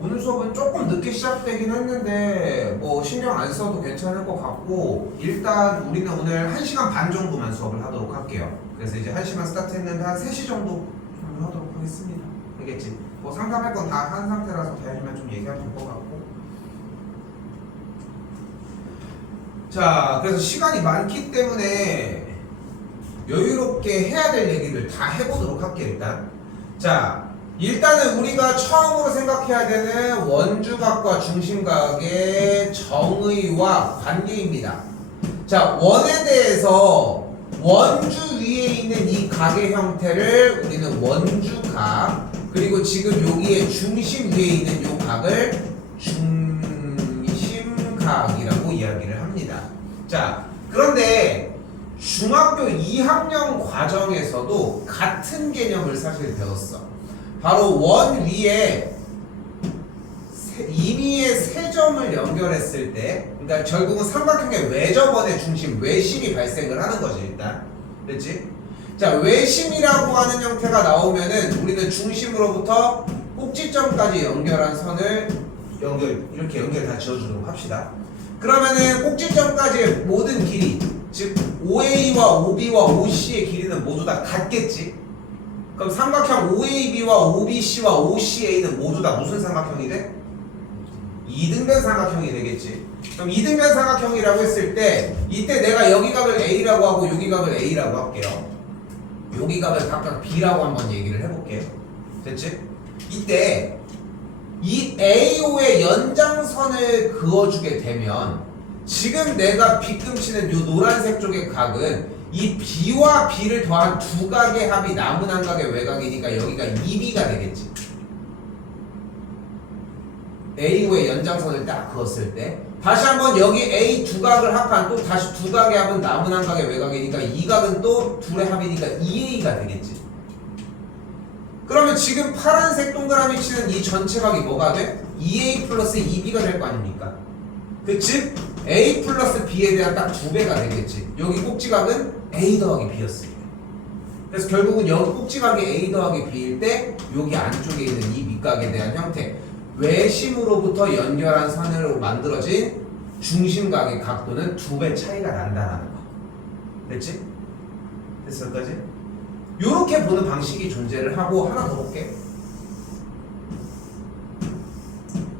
오늘 수업은 조금 늦게 시작되긴 했는데 뭐 신경 안 써도 괜찮을 것 같고 일단 우리는 오늘 1시간 반 정도만 수업을 하도록 할게요. 그래서 이제 1시간 스타트 했는데 한 3시 정도 수업을 하도록 하겠습니다. 알겠지? 뭐 상담할 건 다 한 상태라서 대하지만 좀 얘기하면 될 것 같고 자 그래서 시간이 많기 때문에 여유롭게 해야 될 얘기를 다 해보도록 할게요. 자 일단은 우리가 처음으로 생각해야 되는 원주각과 중심각의 정의와 관계입니다. 자, 원에 대해서 원주 위에 있는 이 각의 형태를 우리는 원주각, 그리고 지금 여기에 중심 위에 있는 이 각을 중심각이라고 이야기를 합니다. 자, 그런데 중학교 2학년 과정에서도 같은 개념을 사실 배웠어. 바로 원 위에 임의의 세 점을 연결했을 때, 그러니까 결국은 삼각형의 외접원의 중심, 외심이 발생을 하는 거지 일단. 됐지? 자, 외심이라고 하는 형태가 나오면은 우리는 중심으로부터 꼭지점까지 연결한 선을 이렇게 연결 다 지어주도록 합시다. 그러면은 꼭지점까지의 모든 길이, 즉 OA와 OB와 OC의 길이는 모두 다 같겠지? 그럼 삼각형 OAB와 OBC와 OCA는 모두 다 무슨 삼각형이 돼? 이등변 삼각형이 되겠지. 그럼 이등변 삼각형이라고 했을 때 이때 내가 여기 각을 A라고 하고 여기 각을 A라고 할게요. 여기 각을 각각 B라고 한번 얘기를 해볼게. 됐지? 이때 이 AO의 연장선을 그어주게 되면 지금 내가 빗금치는 이 노란색 쪽의 각은 이 B와 B를 더한 두 각의 합이 남은 한 각의 외곽이니까 여기가 2B가 되겠지. AO의 연장선을 딱 그었을 때 다시 한번 여기 A 두 각을 합한 또 다시 두 각의 합은 남은 한 각의 외곽이니까 이 각은 또 둘의 합이니까 2A가 되겠지. 그러면 지금 파란색 동그라미 치는 이 전체 각이 뭐가 돼? 2A 플러스 2B가 될 거 아닙니까? 그 즉 A 플러스 B에 대한 딱 2배가 되겠지. 여기 꼭지각은 A 더하기 B였습니다. 그래서 결국은 여기 꼭지각이 A 더하기 B일 때 여기 안쪽에 있는 이 밑각에 대한 형태, 외심으로부터 연결한 선으로 만들어진 중심각의 각도는 2배 차이가 난다는 거. 됐지? 됐어 여기까지? 요렇게 보는 방식이 존재를 하고 하나 더 볼게.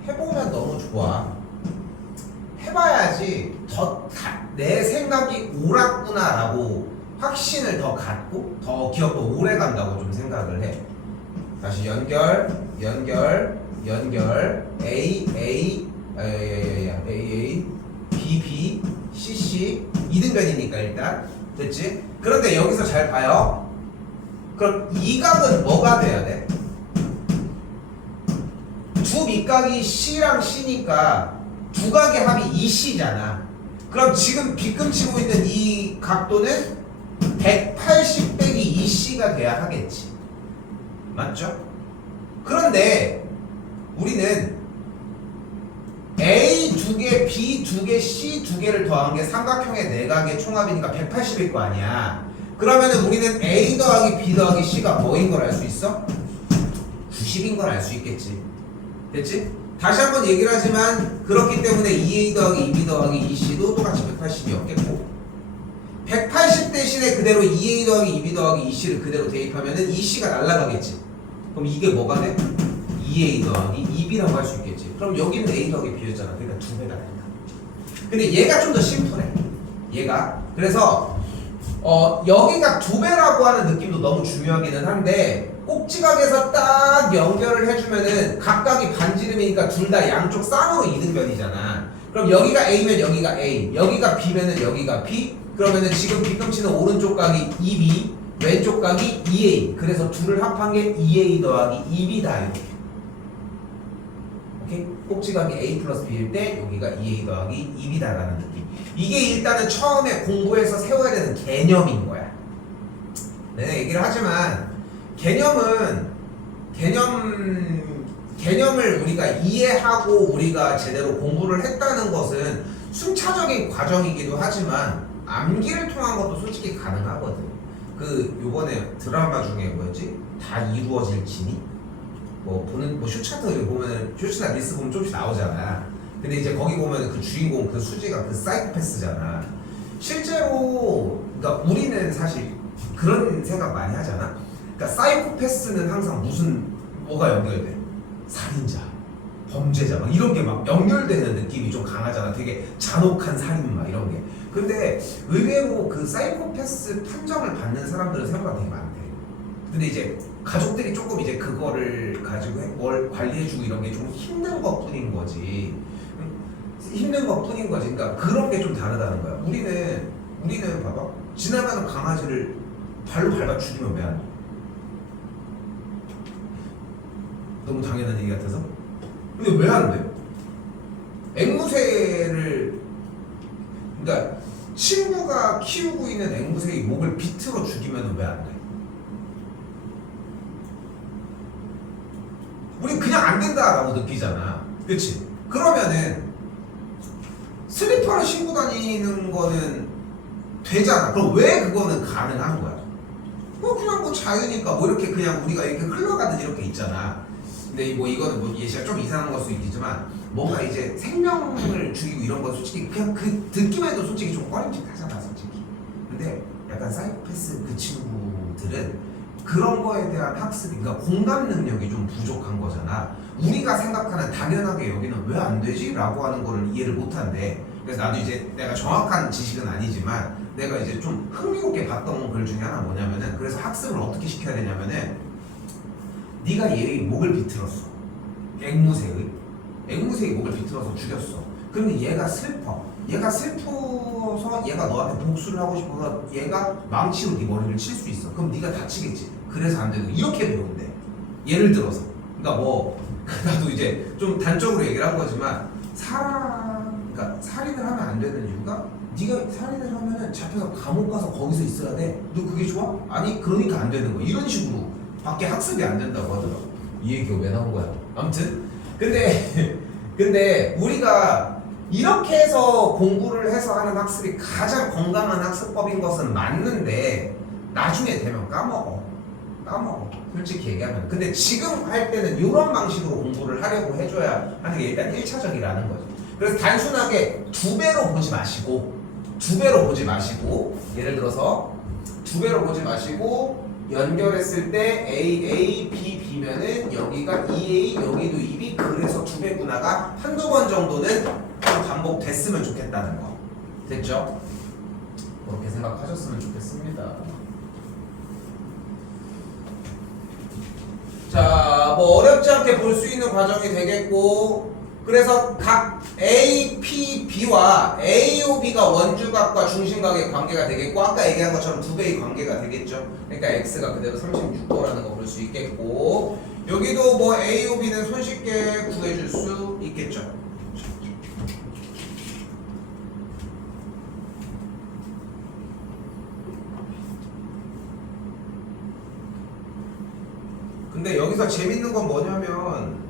해보면 너무 좋아. 해봐야지 내 생각이 옳았구나라고 확신을 더 갖고 더 기억도 오래 간다고 좀 생각을 해. 다시 연결 A B B C C 이등변이니까 일단 됐지? 그런데 여기서 잘 봐요. 그럼 이 각은 뭐가 돼야 돼? 두 밑각이 C랑 C니까 두 각의 합이 2C잖아. 그럼 지금 빗금치고 있는 이 각도는 180 빼기 2C가 돼야 하겠지. 맞죠? 그런데 우리는 A 2개, B 2개, C 2개를 더한 게 삼각형의 내각의 총합이니까 180일 거 아니야. 그러면은 우리는 A 더하기 B 더하기 C가 뭐인 걸 알 수 있어? 90인 걸 알 수 있겠지. 됐지? 다시 한번 얘기를 하지만 그렇기 때문에 2A 더하기 2B 더하기 2C도 똑같이 180이었겠고 180 대신에 그대로 2A 더하기 2B 더하기 2C를 그대로 대입하면은 2C가 날아가겠지. 그럼 이게 뭐가 돼? 2A 더하기 2B라고 할 수 있겠지. 그럼 여기는 A 더하기 B였잖아. 그러니까 2배가 된다. 근데 얘가 좀 더 심플해. 얘가. 그래서 여기가 2배라고 하는 느낌도 너무 중요하기는 한데 꼭지각에서 딱 연결을 해주면은 각각이 반지름이니까 둘 다 양쪽 쌍으로 이등변이잖아. 그럼 여기가 A면 여기가 A, 여기가 B면은 여기가 B. 그러면은 지금 빗금치는 오른쪽 각이 2B, 왼쪽 각이 2A. 그래서 둘을 합한 게 2A 더하기 2B다 이렇게. 오케이? 꼭지각이 A 플러스 B일 때 여기가 2A 더하기 2B다라는 느낌. 이게 일단은 처음에 공부해서 세워야 되는 개념인 거야. 내가 얘기를 하지만 개념을 우리가 이해하고 우리가 제대로 공부를 했다는 것은 순차적인 과정이기도 하지만 암기를 통한 것도 솔직히 가능하거든. 그 요번에 드라마 중에 뭐였지? 다 이루어질 진이? 뭐 보는 뭐 슈차트 보면은 슈츠나 리스 보면 조금씩 나오잖아. 근데 이제 거기 보면은 그 주인공 그 수지가 그 사이코패스잖아. 실제로 그러니까 우리는 사실 그런 생각 많이 하잖아. 그러니까 사이코패스는 항상 무슨 뭐가 연결돼? 살인자, 범죄자 막 이런 게 막 연결되는 느낌이 좀 강하잖아. 되게 잔혹한 살인 막 이런 게. 근데 의외로 그 사이코패스 판정을 받는 사람들은 생각보다 되게 많대. 근데 이제 가족들이 조금 이제 그거를 가지고 뭘 관리해주고 이런 게 좀 힘든 것뿐인 거지. 힘든 것뿐인 거지. 그러니까 그런 게 좀 다르다는 거야. 우리는 봐봐. 지나가는 강아지를 발로 밟아 죽이면 왜 안 돼? 너무 당연한 얘기 같아서. 근데 왜 안 돼? 앵무새를 그러니까 친구가 키우고 있는 앵무새의 목을 비틀어 죽이면 왜 안 돼? 우리 그냥 안 된다라고 느끼잖아. 그치? 그러면은 슬리퍼를 신고 다니는 거는 되잖아. 그럼 왜 그거는 가능한 거야? 뭐 그냥 뭐 자유니까 뭐 이렇게 그냥 우리가 이렇게 흘러가듯 이렇게 있잖아. 근데 뭐 이거는 뭐 예시가 좀 이상한 걸 수 있겠지만 뭔가 이제 생명을 죽이고 이런 건 솔직히 그냥 그 듣기만 해도 솔직히 좀 꺼림칙하잖아 솔직히. 근데 약간 사이코패스 그 친구들은 그런 거에 대한 학습이 그러니까 공감 능력이 좀 부족한 거잖아. 우리가 생각하는 당연하게 여기는 왜 안 되지? 라고 하는 거를 이해를 못 한대. 그래서 나도 이제 내가 정확한 지식은 아니지만 내가 이제 좀 흥미롭게 봤던 글 중에 하나 뭐냐면은 그래서 학습을 어떻게 시켜야 되냐면은 네가 얘의 목을 비틀었어. 앵무새의 목을 비틀어서 죽였어. 그러면 얘가 슬퍼. 얘가 슬퍼서 얘가 너한테 복수를 하고 싶어서 얘가 망치로 네 머리를 칠 수 있어. 그럼 네가 다치겠지. 그래서 안 되고 이렇게 배운대. 예를 들어서. 그러니까 뭐 나도 이제 좀 단적으로 얘기를 한 거지만 그러니까 살인을 하면 안 되는 이유가 네가 살인을 하면은 잡혀서 감옥 가서 거기서 있어야 돼. 너 그게 좋아? 아니 그러니까 안 되는 거야. 이런 식으로 밖에 학습이 안 된다고 하더라고. 이 얘기가 왜 나온 거야? 아무튼 근데 우리가 이렇게 해서 공부를 해서 하는 학습이 가장 건강한 학습법인 것은 맞는데 나중에 되면 까먹어. 솔직히 얘기하면. 근데 지금 할 때는 이런 방식으로 공부를 하려고 해줘야 하는 게 일단 1차적이라는 거죠. 그래서 단순하게 두 배로 보지 마시고 예를 들어서 두 배로 보지 마시고 연결했을 때 A, B, B면은 여기가 2A, 여기도 2B 그래서 두 배구나가 한두 번 정도는 반복됐으면 좋겠다는 거. 됐죠? 그렇게 생각하셨으면 좋겠습니다. 자, 뭐 어렵지 않게 볼 수 있는 과정이 되겠고 그래서 각 A, P, B와 A, O, B가 원주각과 중심각의 관계가 되겠고 아까 얘기한 것처럼 두 배의 관계가 되겠죠. 그러니까 X가 그대로 36도라는 거 볼 수 있겠고 여기도 뭐 A, O, B는 손쉽게 구해줄 수 있겠죠. 근데 여기서 재밌는 건 뭐냐면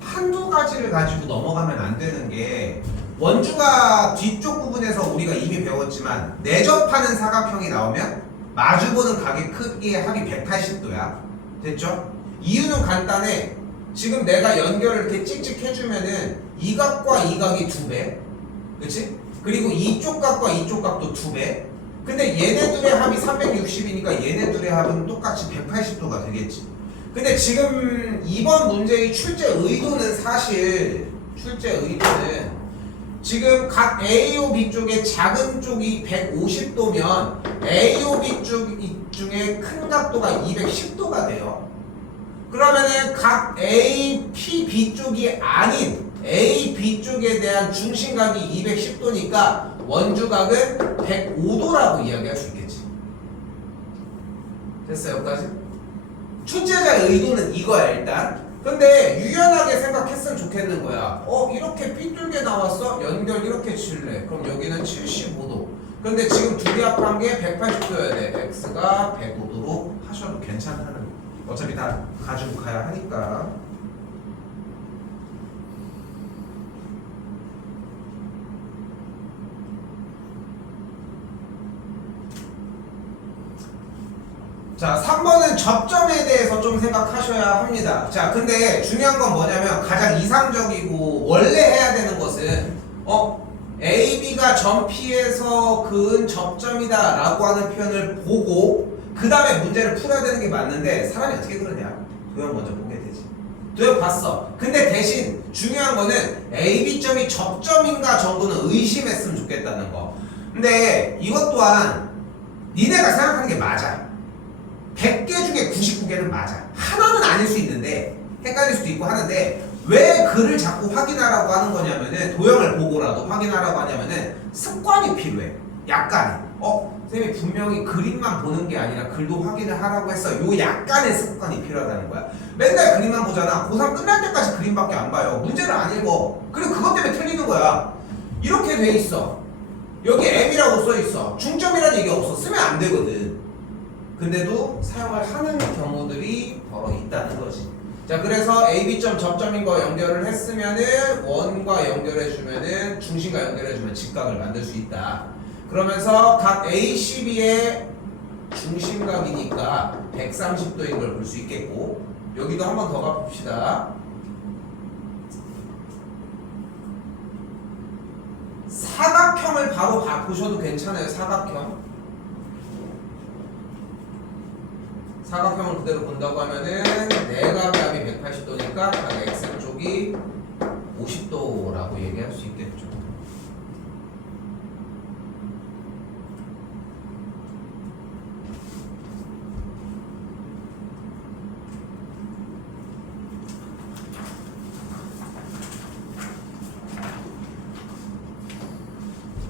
한두 가지를 가지고 넘어가면 안 되는 게 원주가 뒤쪽 부분에서 우리가 이미 배웠지만 내접하는 사각형이 나오면 마주보는 각의 크기의 합이 180도야. 됐죠? 이유는 간단해. 지금 내가 연결을 이렇게 찍찍 해주면은 이 각과 이 각이 2배. 그치? 그리고 이쪽 각과 이쪽 각도 2배. 근데 얘네 둘의 합이 360이니까 얘네 둘의 합은 똑같이 180도가 되겠지. 근데 지금 이번 문제의 출제 의도는 지금 각 AO, B 쪽의 작은 쪽이 150도면 AO, B 쪽 중에 큰 각도가 210도가 돼요. 그러면은 각 A, P, B 쪽이 아닌 A, B 쪽에 대한 중심각이 210도니까 원주각은 105도라고 이야기할 수 있겠지. 됐어요, 여기까지? 출제자의 의도는 이거야 일단. 근데 유연하게 생각했으면 좋겠는 거야. 이렇게 삐뚤게 나왔어? 연결 이렇게 칠래. 그럼 여기는 75도. 근데 지금 둘이 합한 게 180도여야 돼. X가 105도로 하셔도 괜찮다는 거. 어차피 다 가지고 가야 하니까. 자, 3번은 접점에 대해서 좀 생각하셔야 합니다. 자, 근데 중요한 건 뭐냐면 가장 이상적이고 원래 해야 되는 것은 AB가 점 P에서 그은 접점이다 라고 하는 표현을 보고 그 다음에 문제를 풀어야 되는 게 맞는데 사람이 어떻게 그러냐? 도형 먼저 보게 되지. 도형 봤어. 근데 대신 중요한 거는 AB점이 접점인가 정도는 의심했으면 좋겠다는 거. 근데 이것 또한 니네가 생각하는 게 맞아. 100개 중에 99개는 맞아. 하나는 아닐 수 있는데 헷갈릴 수도 있고 하는데 왜 글을 자꾸 확인하라고 하는 거냐면은 도형을 보고라도 확인하라고 하냐면은 습관이 필요해. 약간 쌤이 분명히 그림만 보는 게 아니라 글도 확인을 하라고 했어. 요 약간의 습관이 필요하다는 거야. 맨날 그림만 보잖아. 고3 끝날 때까지 그림밖에 안 봐요. 문제를 안 읽어. 그리고 그것 때문에 틀리는 거야. 이렇게 돼 있어. 여기 M이라고 써 있어. 중점이라는 얘기 없어. 쓰면 안 되거든. 근데도 사용을 하는 경우들이 더러 있다는 거지. 자, 그래서 AB점 접점인 거 연결을 했으면은 원과 연결해주면은 중심과 연결해주면 직각을 만들 수 있다. 그러면서 각 ACB의 중심각이니까 130도인 걸 볼 수 있겠고, 여기도 한 번 더 가봅시다. 사각형을 바로 보셔도 괜찮아요. 사각형을 그대로 본다고 하면은 내각압이 180도니까 각 X 쪽이 50도라고 얘기할 수 있겠죠.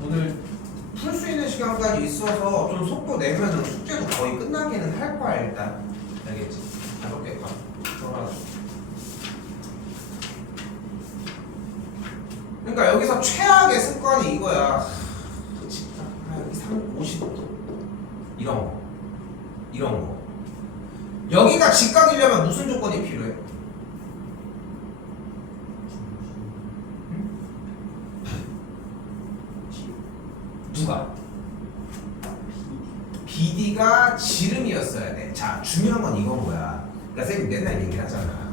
오늘 풀 수 있는 시간까지 있어서 좀 속도 내면은 숙제도 거의 끝나기는 할 거야. 일단 알겠지? 가볍게 돌아가서. 그러니까 여기서 최악의 습관이 이거야. 여기 50도 이런 거 여기가 직각이려면 무슨 조건이 필요해? 누가? BD가 지름이었어야 돼. 자, 중요한 건 이건 거야. 그러니까 쌤이 맨날 얘기를 하잖아.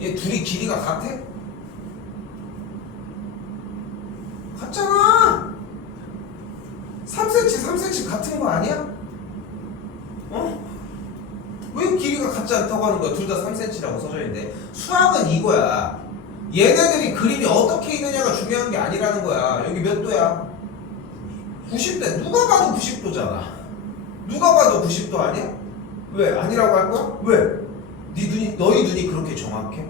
얘 둘이 길이가 같아? 같잖아. 3cm 같은 거 아니야? 왜 길이가 같지 않다고 하는 거야? 둘 다 3cm라고 써져 있는데. 수학은 이거야. 얘네들이 그림이 어떻게 있느냐가 중요한 게 아니라는 거야. 여기 몇 도야? 90도. 누가 봐도 90도잖아. 누가 봐도 90도 아니야? 왜? 아니라고 할 거야? 왜? 너희 눈이 그렇게 정확해?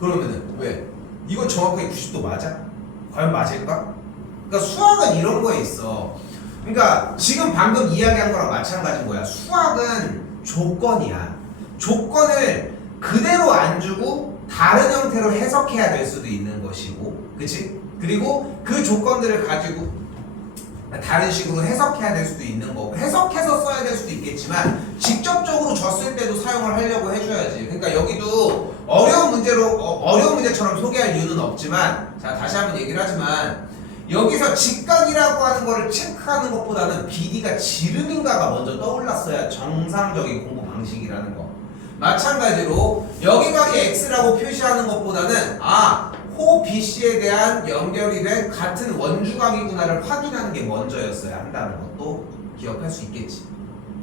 그러면은 왜? 이건 정확하게 90도 맞아? 과연 맞을까? 그러니까 수학은 이런 거에 있어. 그러니까 지금 방금 이야기한 거랑 마찬가지인 거야. 수학은 조건이야. 조건을 그대로 안 주고 다른 형태로 해석해야 될 수도 있는 것이고, 그치? 그리고 그 조건들을 가지고 다른 식으로 해석해야 될 수도 있는 거고, 해석해서 써야 될 수도 있겠지만 직접적으로 줬을 때도 사용을 하려고 해줘야지. 그러니까 여기도 어려운 문제처럼 소개할 이유는 없지만, 자, 다시 한번 얘기를 하지만 여기서 직각이라고 하는 거를 체크하는 것보다는 BD가 지름인가가 먼저 떠올랐어야 정상적인 공부 방식이라는 거. 마찬가지로 여기 각이 X라고 표시하는 것보다는 호 BC에 대한 연결이 된 같은 원주각이구나를 확인하는 게 먼저였어야 한다는 것도 기억할 수 있겠지.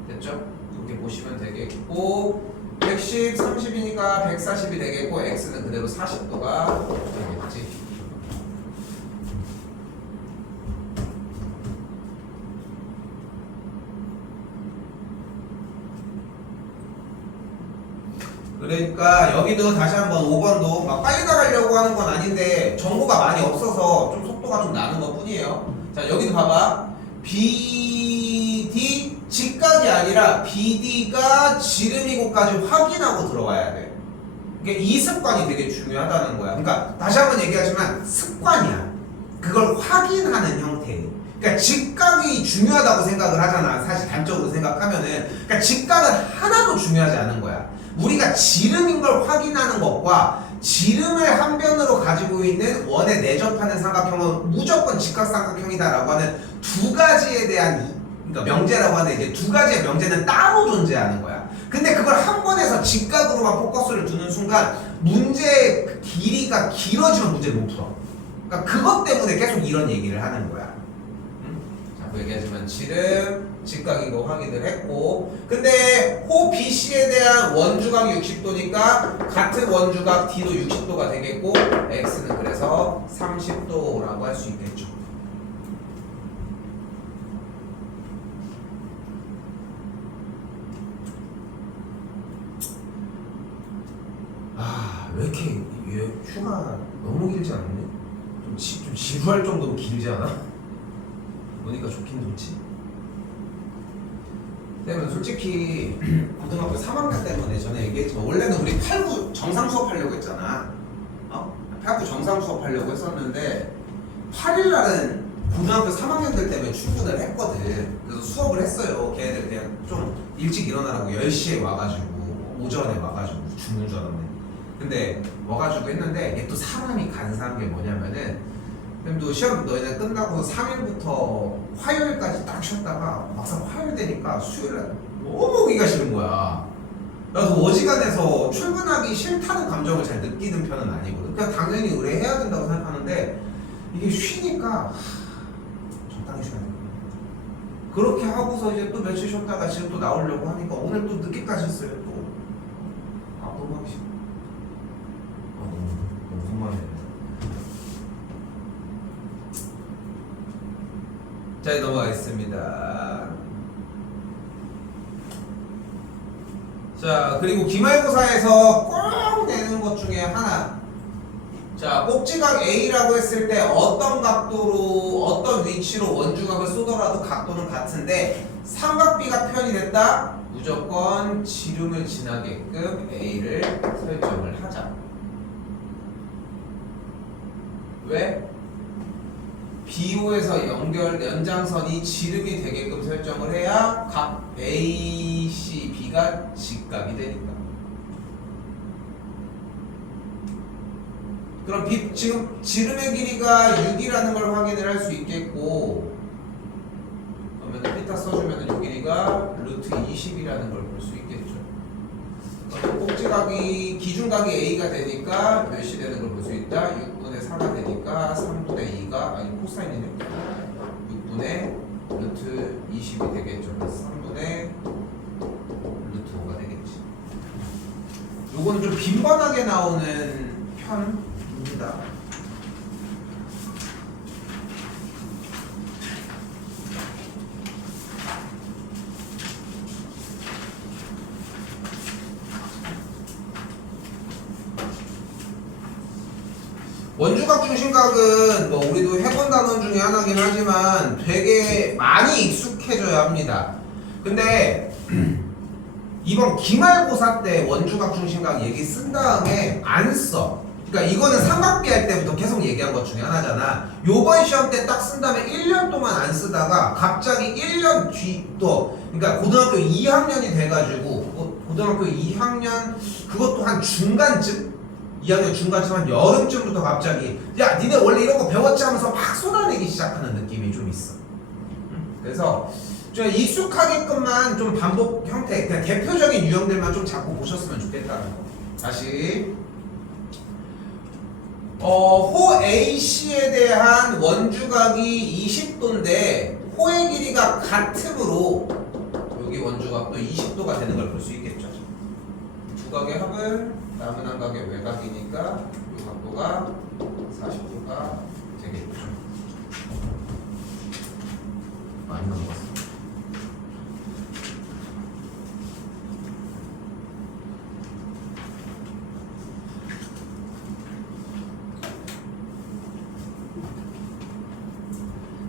됐죠? 이렇게 보시면 되겠고, 110, 30이니까 140이 되겠고, X는 그대로 40도가 되겠지. 그러니까 여기도 다시 한번 5번도 막 빨리 나가려고 하는 건 아닌데 정보가 많이 없어서 좀 속도가 좀 나는 것 뿐이에요. 자, 여기도 봐봐. BD 직각이 아니라 BD가 지름이고까지 확인하고 들어와야 돼. 이게 이 습관이 되게 중요하다는 거야. 그러니까 다시 한번 얘기하지만 습관이야. 그걸 확인하는 형태. 그러니까 직각이 중요하다고 생각을 하잖아. 사실 단적으로 생각하면은. 그러니까 직각은 하나도 중요하지 않은 거야. 우리가 지름인 걸 확인하는 것과 지름을 한 변으로 가지고 있는 원에 내접하는 삼각형은 무조건 직각삼각형이다라고 하는 두 가지에 대한 그러니까 명제라고 하는 이제 두 가지의 명제는 따로 존재하는 거야. 근데 그걸 한 번에서 직각으로만 포커스를 두는 순간 문제의 길이가 길어지면 문제를 못 풀어. 그러니까 그것 때문에 계속 이런 얘기를 하는 거야. 자꾸 얘기하지만 지름 직각인 거 확인을 했고, 근데 호 BC에 대한 원주각이 60도니까 같은 원주각 D도 60도가 되겠고 X는 그래서 30도라고 할 수 있겠죠. 왜 이렇게 휴가 너무 길지 않니? 좀 지루할 정도로 길지 않아? 보니까 좋긴 좋지. 때문에 솔직히 고등학교 3학년 때문에 전에 얘기했지만 원래는 우리 8구 정상 수업하려고 했잖아. 8구 정상 수업하려고 했었는데 8일날은 고등학교 3학년들 때문에 출근을 했거든. 그래서 수업을 했어요. 걔네들 그냥 좀 일찍 일어나라고 10시에 와가지고 오전에 와가지고 죽는 줄 알았네. 근데 와가지고 했는데 이게 또 사람이 간사한 게 뭐냐면은 또 시험 너희는 끝나고 3일부터 화요일까지 딱 쉬었다가 막상 화요일 되니까 수요일에 너무 오기가 싫은 거야. 나도 어지간해서 출근하기 싫다는 감정을 잘 느끼는 편은 아니거든. 그냥 당연히 의뢰해야 된다고 생각하는데 이게 쉬니까 적당히 쉬어야 돼. 그렇게 하고서 이제 또 며칠 쉬었다가 지금 또 나오려고 하니까 오늘 또 늦게까지 했어요. 또 너무 하기 싫어. 너무 속상해. 자, 넘어가겠습니다. 자, 그리고 기말고사에서 꼭 내는 것 중에 하나. 자, 꼭지각 A라고 했을 때 어떤 각도로 어떤 위치로 원주각을 쏘더라도 각도는 같은데 삼각 B가 표현이 됐다? 무조건 지름을 지나게끔 A를 설정을 하자. 왜? BO에서 연장선이 지름이 되게끔 설정을 해야 각 AC, B가 직각이 되니까. 그럼 지금 지름의 길이가 6이라는 걸 확인을 할 수 있겠고, 그러면 피타 써주면 이 길이가 루트 20이라는 걸 볼 수 있겠죠. 꼭지각이 기준각이 A가 되니까 몇이 되는 걸 볼 수 있다. 6분의 4가 되니까 3분의 2가 아니 코사인이네. 6분의 루트 20이 되겠죠. 3분의 루트 5가 되겠지. 요거는 좀 빈번하게 나오는 편입니다. 원주각 중심각은 뭐 우리도 해본 단원 중에 하나긴 하지만 되게 많이 익숙해져야 합니다. 근데 이번 기말고사 때 원주각 중심각 얘기 쓴 다음에 안 써. 그러니까 이거는 삼각비 할 때부터 계속 얘기한 것 중에 하나잖아. 요번 시험 때 딱 쓴 다음에 1년 동안 안 쓰다가 갑자기 1년 뒤또 그러니까 고등학교 2학년이 돼가지고 고등학교 2학년 그것도 한 중간쯤 2학년 중간쯤 한 여름쯤부터 갑자기 야 니네 원래 이런 거 배웠지 하면서 막 쏟아내기 시작하는 느낌이 좀 있어. 그래서 좀 익숙하게끔만 좀 반복 형태 그냥 대표적인 유형들만 좀 자꾸 보셨으면 좋겠다는 거. 다시 호 AC에 대한 원주각이 20도인데 호의 길이가 같으므로 여기 원주각도 20도가 되는 걸 볼 수 있겠죠. 두 각의 합을 남은 한 각의 외곽이니까 이 각도가 40도가 되겠죠. 많이 넘어갔어.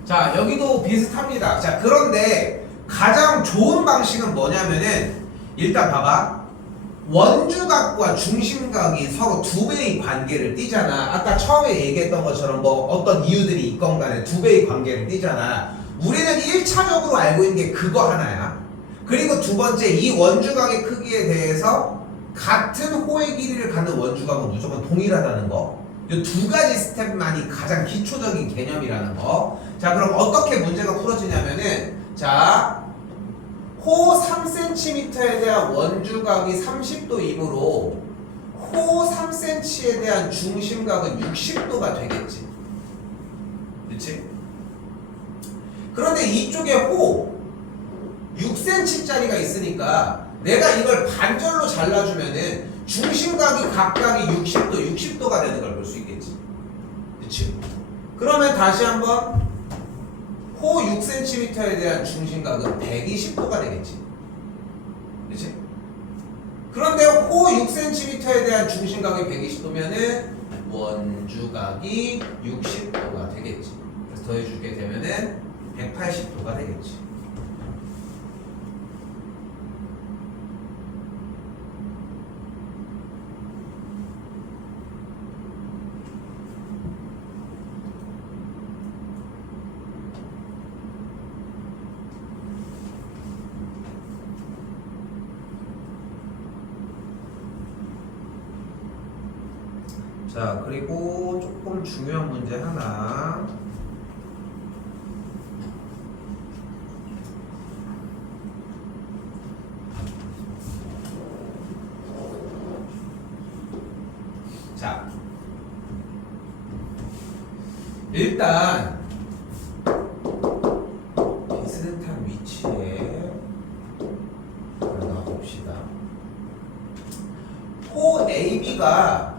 자, 여기도 비슷합니다. 자, 그런데 가장 좋은 방식은 뭐냐면은 일단 봐봐. 원주각과 중심각이 서로 두 배의 관계를 띠잖아. 아까 처음에 얘기했던 것처럼 뭐 어떤 이유들이 있건 간에 두 배의 관계를 띠잖아. 우리는 1차적으로 알고 있는 게 그거 하나야. 그리고 두 번째 이 원주각의 크기에 대해서 같은 호의 길이를 갖는 원주각은 무조건 동일하다는 거. 이 두 가지 스텝만이 가장 기초적인 개념이라는 거. 자, 그럼 어떻게 문제가 풀어지냐면은, 자, 호 3cm에 대한 원주각이 30도이므로 호 3cm에 대한 중심각은 60도가 되겠지. 그렇지? 그런데 이쪽에 호 6cm짜리가 있으니까 내가 이걸 반절로 잘라주면은 중심각이 각각이 60도가 되는 걸 볼 수 있겠지. 그치? 그러면 다시 한번 호 6cm에 대한 중심각은 120도가 되겠지. 그치? 그런데 호 6cm에 대한 중심각이 120도면은 원주각이 60도가 되겠지. 그래서 더해주게 되면은 180도가 되겠지. 자, 그리고 조금 중요한 문제 하나. 자, 일단 비슷한 위치에 나가봅시다. 호 AB가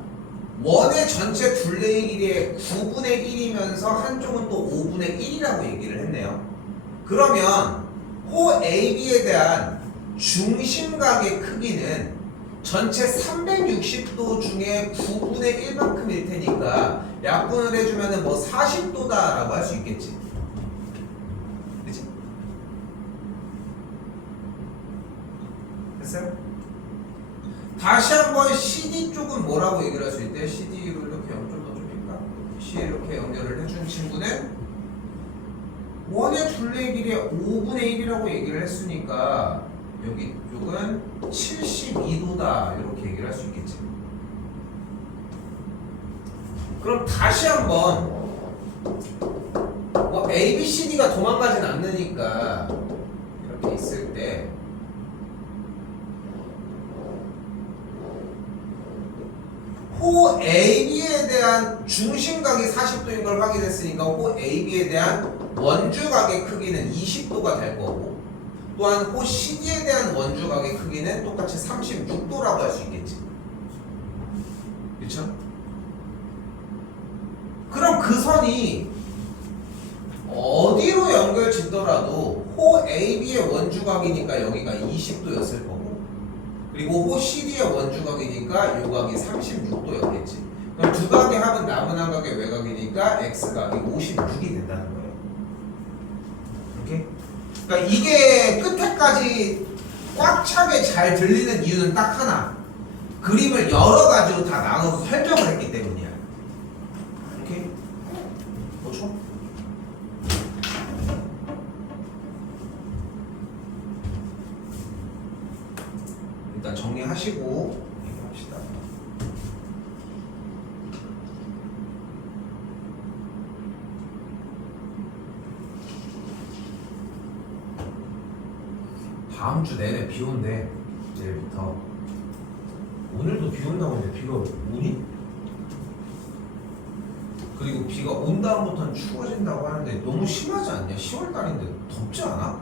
원의 전체 둘레의 길이의 9분의 1이면서 한쪽은 또 5분의 1이라고 얘기를 했네요. 그러면 호 AB에 대한 중심각의 크기는 전체 360도 중에 9분의 1만큼일 테니까 약분을 해주면 뭐 40도다라고 할 수 있겠지. 그치? 됐어요? 다시 한번 CD 쪽은 뭐라고 얘기를 할 수 있대? CD로 이렇게 좀 더 줄일까? C 이렇게 연결을 해준 친구는 원의 둘레의 길이의 5분의 1이라고 얘기를 했으니까 여기 쪽은 72도다 이렇게 얘기를 할 수 있겠지. 그럼 다시 한번 뭐 A, B, C, D가 도망가진 않으니까 이렇게 있을 때 호 AB에 대한 중심각이 40도인 걸 확인했으니까 호 AB에 대한 원주각의 크기는 20도가 될 거고, 또한 호 CD에 대한 원주각의 크기는 똑같이 36도라고 할 수 있겠지. 그렇죠? 그럼 그 선이 어디로 연결짓더라도 호 AB의 원주각이니까 여기가 20도였을 거고, 그리고 호 CD의 원주각이니까 요 각이 36도였겠지. 그럼 두 각의 합은 남은 한 각의 외곽이니까 X각이 56이 된다는 거예요. 이렇게? 그러니까 이게 끝에까지 꽉 차게 잘 들리는 이유는 딱 하나. 그림을 여러 가지로 다 나눠서 설명을 했기 때문이야. 이렇게? 5초? 일단 정리하시고 얘기합시다. 다음 주 내내 비 온대. 내일부터. 오늘도 비 온다고 했는데 비가 오니? 그리고 비가 온 다음부터는 추워진다고 하는데 너무 심하지 않냐? 10월 달인데 덥지 않아?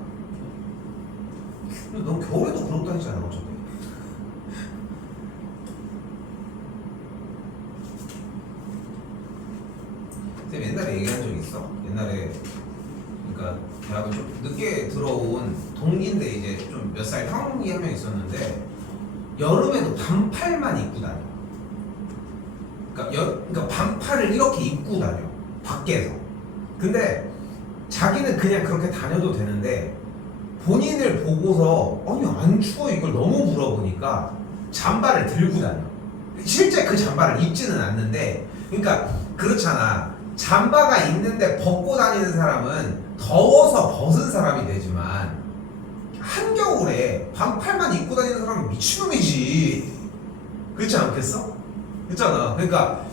근데 넌 겨울에도 그러고 다니잖아, 어차피. 쌤 옛날에 얘기한 적 있어. 옛날에 그러니까 대학을 좀 늦게 들어온 동기인데 이제 좀 몇 살 형이 한 명 있었는데 여름에도 반팔만 입고 다녀. 그러니까 반팔을 이렇게 입고 다녀 밖에서. 근데 자기는 그냥 그렇게 다녀도 되는데 본인을 보고서 아니 안 추워 이걸 너무 물어보니까 잠바를 들고 다녀. 실제 그 잠바를 입지는 않는데, 그러니까 그렇잖아. 잠바가 있는데 벗고 다니는 사람은 더워서 벗은 사람이 되지만 한겨울에 반팔만 입고 다니는 사람은 미친놈이지. 그렇지 않겠어? 그렇잖아. 그러니까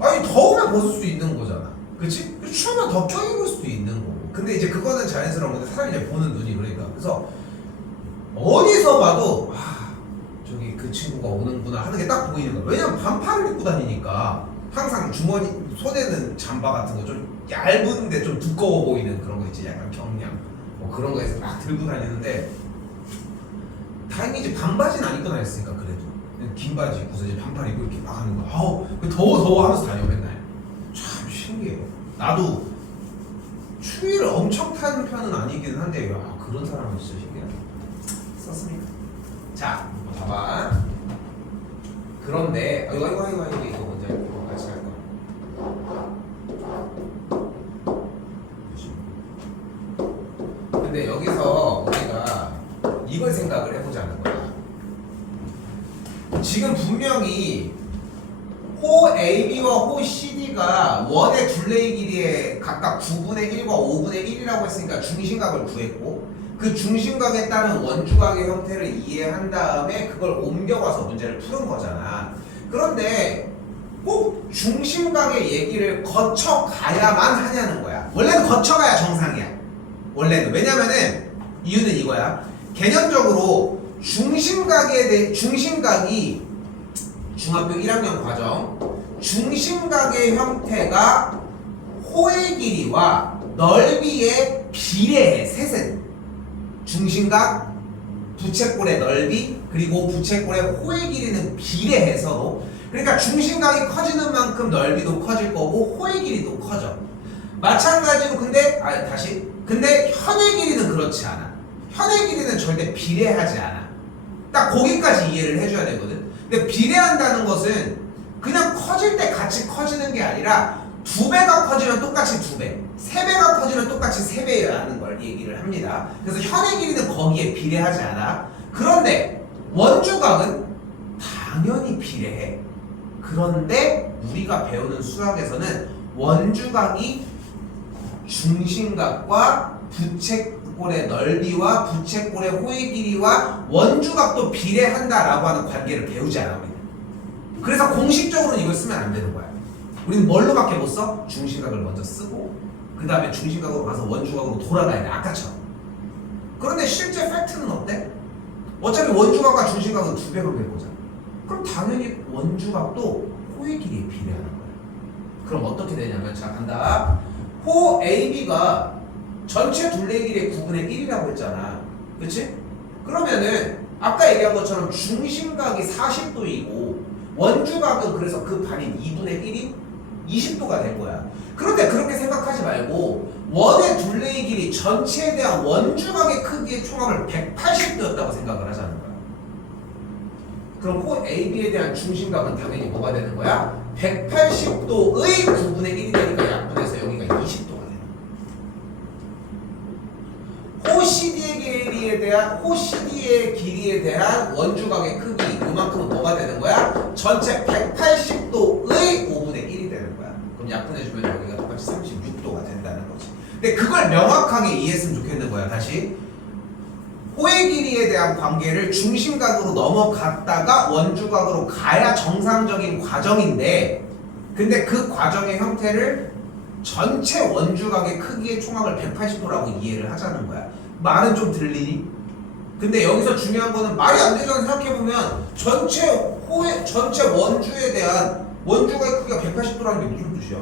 아니 더우면 벗을 수 있는 거잖아. 그렇지? 추우면 더 껴입을 수도 있는 거고. 근데 이제 그거는 자연스러운 건데 사람이 이제 보는 눈이 그러니까. 그래서 어디서 봐도 저기 그 친구가 오는구나 하는 게 딱 보이는 거야. 왜냐면 반팔을 입고 다니니까 항상 주머니 손에는 잠바 같은 거 좀 얇은데 좀 두꺼워 보이는 그런 거 있지. 약간 경량 뭐 그런 거에서 막 들고 다니는데 다행히 이제 반바지는 안 입고 다녔으니까 그래도 긴 바지 입고서 이제 반팔 입고 이렇게 막 하는 거야. 아우 더워 하면서 다녀 맨날. 참 신기해요. 나도 추위를 엄청 타는 편은 아니긴 한데 그런 사람은 진짜 신기하다. 썼습니다. 자, 봐봐. 그런데 이거 먼저 이거 같이 할 거야. 근데 여기서 우리가 이걸 생각을 해보자는 거야. 지금 분명히 호 AB와 호 CD가 원의 둘레의 길이에 각각 9분의 1과 5분의 1이라고 했으니까 중심각을 구했고 그 중심각에 따른 원주각의 형태를 이해한 다음에 그걸 옮겨가서 문제를 푸는 거잖아. 그런데 꼭 중심각의 얘기를 거쳐가야만 하냐는 거야. 원래는 거쳐가야 정상이야. 원래는. 왜냐면은 이유는 이거야. 개념적으로 중심각이 중학교 1학년 과정 중심각의 형태가 호의 길이와 넓이에 비례해. 셋은 중심각, 부채꼴의 넓이 그리고 부채꼴의 호의 길이는 비례해 서로. 그러니까 중심각이 커지는 만큼 넓이도 커질 거고 호의 길이도 커져. 마찬가지로 근데 현의 길이는 그렇지 않아. 현의 길이는 절대 비례하지 않아. 딱 거기까지 이해를 해줘야 되거든. 근데 비례한다는 것은 그냥 커질 때 같이 커지는 게 아니라 2배가 커지면 똑같이 2배, 3배가 커지면 똑같이 3배라는 걸 얘기를 합니다. 그래서 현의 길이는 거기에 비례하지 않아. 그런데 원주각은 당연히 비례해. 그런데 우리가 배우는 수학에서는 원주각이 중심각과 부채꼴의 넓이와 부채꼴의 호의 길이와 원주각도 비례한다라고 하는 관계를 배우지 않아 우리는. 그래서 공식적으로는 이걸 쓰면 안 되는 거야. 우리는 뭘로 밖에 못 써? 중심각을 먼저 쓰고 그 다음에 중심각으로 가서 원주각으로 돌아가야 돼. 아까처럼. 그런데 실제 팩트는 어때? 어차피 원주각과 중심각은 2배로 될 거잖아. 그럼 당연히 원주각도 호의 길이에 비례하는 거야. 그럼 어떻게 되냐면 자 간다. 호 AB가 전체 둘레 길이의 9분의 1이라고 했잖아. 그치? 그러면은 아까 얘기한 것처럼 중심각이 40도이고 원주각은 그래서 그 반인 2분의 1이 20도가 된 거야. 그런데 그렇게 생각하지 말고 원의 둘레의 길이 전체에 대한 원주각의 크기의 총합을 180도였다고 생각을 하자는 거야. 그럼 호 AB에 대한 중심각은 당연히 뭐가 되는 거야? 180도의 9분의 1이 되니까 약분해서 여기가 20도가 되는 거야. 호 CD의 길이에 대한 원주각의 크기 이만큼은 뭐가 되는 거야? 전체 180도의 5분의 1이 되는 거야. 그럼 약분해주면 여기가 똑같이 36도가 된다는 거지. 근데 그걸 명확하게 이해했으면 좋겠는 거야. 다시 호의 길이에 대한 관계를 중심각으로 넘어갔다가 원주각으로 가야 정상적인 과정인데 근데 그 과정의 형태를 전체 원주각의 크기의 총합을 180도라고 이해를 하자는 거야. 말은 좀 들리니? 근데 여기서 중요한 거는 말이 안 되잖아. 생각해보면 전체 원주에 대한 원주각의 크기가 180도라는 게 무슨 뜻이야?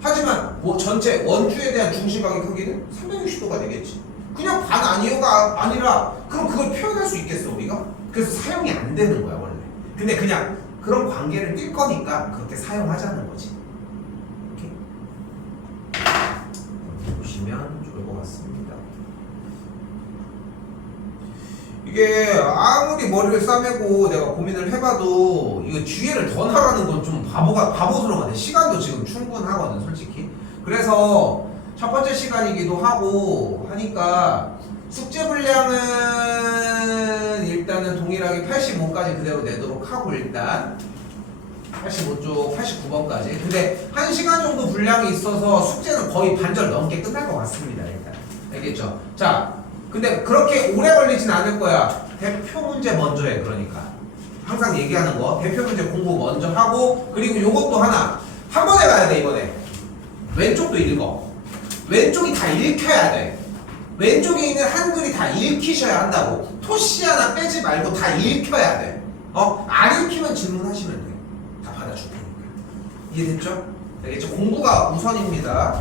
하지만 전체 원주에 대한 중심각의 크기는 360도가 되겠지. 그냥 반 아니오가 아니라 그럼 그걸 표현할 수 있겠어 우리가? 그래서 사용이 안 되는 거야 원래. 근데 그냥 그런 관계를 띌 거니까 그렇게 사용하자는 거지. 이렇게 보시면 좋을 것 같습니다. 이게 아무리 머리를 싸매고 내가 고민을 해봐도 이거 뒤에를 더 나가는 건 좀 바보스러운 것 같아. 시간도 지금 충분하거든 솔직히. 그래서 첫 번째 시간이기도 하고 하니까 숙제 분량은 일단은 동일하게 85까지 그대로 내도록 하고 일단 85쪽 89번까지. 근데 1시간 정도 분량이 있어서 숙제는 거의 반절 넘게 끝날 것 같습니다. 일단 알겠죠? 자 근데 그렇게 오래 걸리진 않을 거야. 대표 문제 먼저 해. 그러니까 항상 얘기하는 거 대표 문제 공부 먼저 하고 그리고 요것도 하나 한 번에 가야 돼 이번에 왼쪽도 읽어 왼쪽이 다 읽혀야 돼 왼쪽에 있는 한글이 다 읽히셔야 한다고 토시 하나 빼지 말고 다 읽혀야 돼 안 읽히면 질문하시면 돼 다 받아줄 테니까 이해됐죠? 알겠죠? 공부가 우선입니다